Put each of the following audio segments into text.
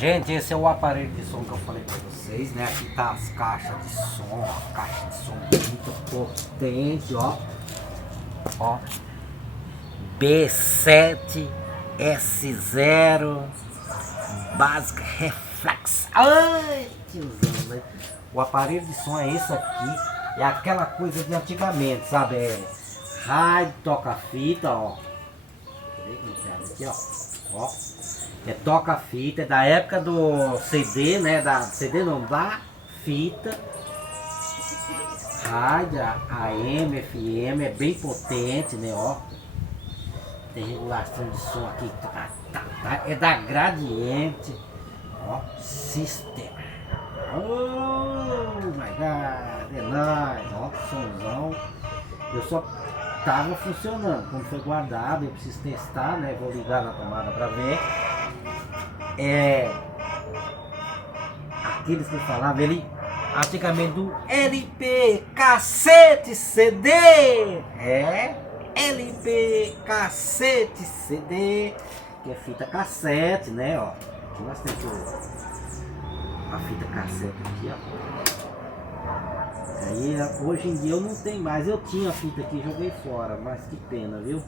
Gente, esse é o aparelho de som que eu falei pra vocês, né? Aqui tá as caixas de som, ó, caixa de som muito potente, ó. Ó. B7S0 básica reflex. Ai, tiozão, né? O aparelho de som é esse aqui. É aquela coisa de antigamente, sabe? É rádio, toca-fita, ó. Aqui, ó. Ó. É toca-fita, é da época do CD, né? Da CD não, da fita. Rádio, AM, FM, é bem potente, né? Ó. Tem regulação de som aqui. É da Gradiente. Ó. System. Oh my god, é nóis. Ó, somzão. Eu só tava funcionando. Quando foi guardado, eu preciso testar, né? Vou ligar na tomada pra ver. É aqueles que falavam ele antigamente do LP cassete CD, LP cassete CD, que é fita cassete, né? Ó, aqui nós temos a fita cassete aqui, ó. Aí hoje em dia eu não tenho mais, eu tinha a fita aqui, joguei fora, mas que pena, viu?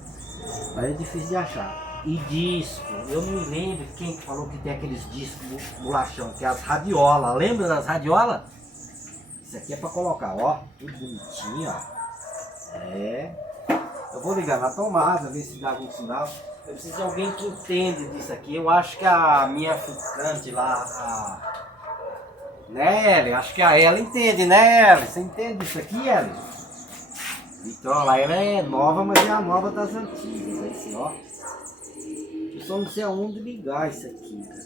Mas é difícil de achar. E disco, eu não lembro quem falou que tem aqueles discos bolachão, que é as radiolas. Lembra das radiolas? Isso aqui é pra colocar, ó, tudo bonitinho, ó. É. Eu vou ligar na tomada, ver se dá algum sinal. Eu preciso de alguém que entenda disso aqui. Eu acho que a minha ficante lá, a Nelly, acho que a ela entende, né, Ellen? Você entende isso aqui, Ellen? Então, ela é nova, mas é a nova das antigas, assim, ó. Eu só não sei aonde ligar isso aqui, cara.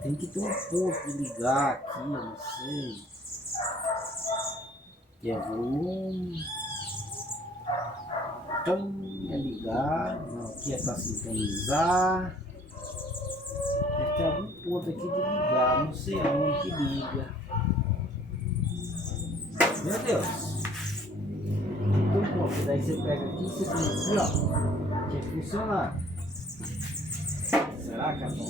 Tem que ter um ponto de ligar aqui, eu não sei. Que é volume. Então, é ligar. Não, aqui é para sintonizar. Deve ter algum ponto aqui de ligar. Não sei aonde que liga. Meu Deus. Então, ponto. Daí você pega aqui, você põe aqui, ó. Tinha que funcionar. Será que alguma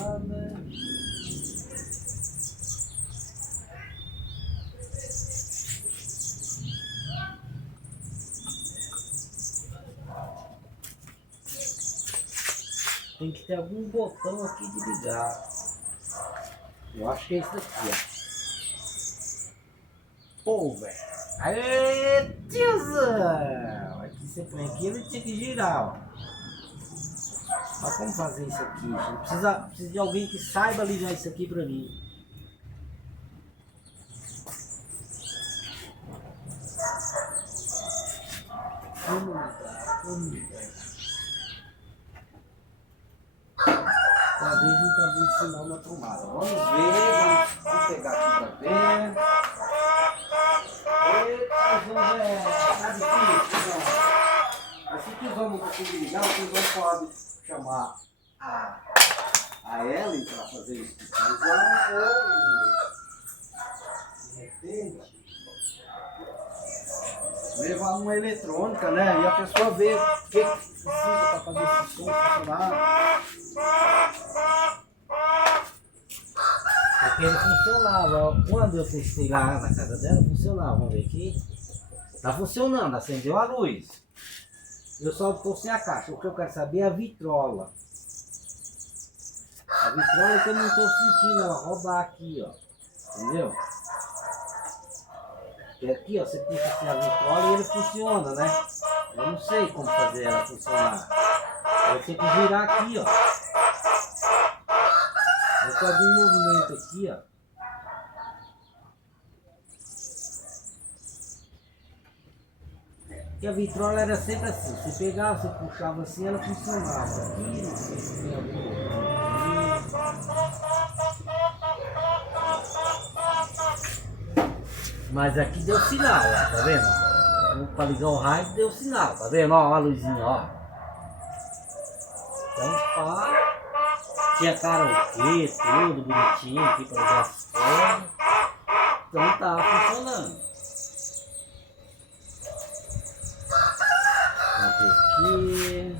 tomada? Tem que ter algum botão aqui de ligar. Eu acho que é isso daqui, ó. Pô, velho. Aê, tiozão! Aqui você põe aqui, ele tinha que girar, ó. Mas como fazer isso aqui, gente? Precisa de alguém que saiba ligar isso aqui pra mim. Vamos ligar, vamos ligar. Talvez não tá dando sinal na tomada. Vamos ver, vamos pegar aqui pra ver. Eita, José, tá difícil, né? Mas se o tiozão não conseguir ligar, o tiozão pode chamar a Ellen para fazer isso. De repente, levar uma eletrônica, né? E a pessoa vê o que precisa para fazer esse som funcionar. Porque ele funcionava. Quando eu testei lá na casa dela, funcionava. Vamos ver aqui. Tá funcionando, acendeu a luz. Eu só estou sem a caixa. O que eu quero saber é a vitrola. A vitrola que eu não estou sentindo ela rodar aqui, ó. Entendeu? E aqui, ó, você puxa assim a vitrola e ele funciona, né? Eu não sei como fazer ela funcionar. Eu tenho que girar aqui, ó. Eu tô algum movimento aqui, ó. E a vitrola era sempre assim. Você pegava, você puxava assim, ela funcionava. Aqui, não sei se tem algum movimento. Mas aqui deu sinal, ó, tá vendo? Para ligar o rádio deu sinal, tá vendo? Ó, a luzinha, ó. Então, pá. Tinha karaokê, tudo bonitinho aqui para ligar as coisas. Então tá funcionando. Vamos ver aqui.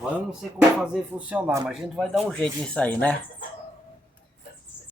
Agora eu não sei como fazer funcionar, mas a gente vai dar um jeito nisso aí, né?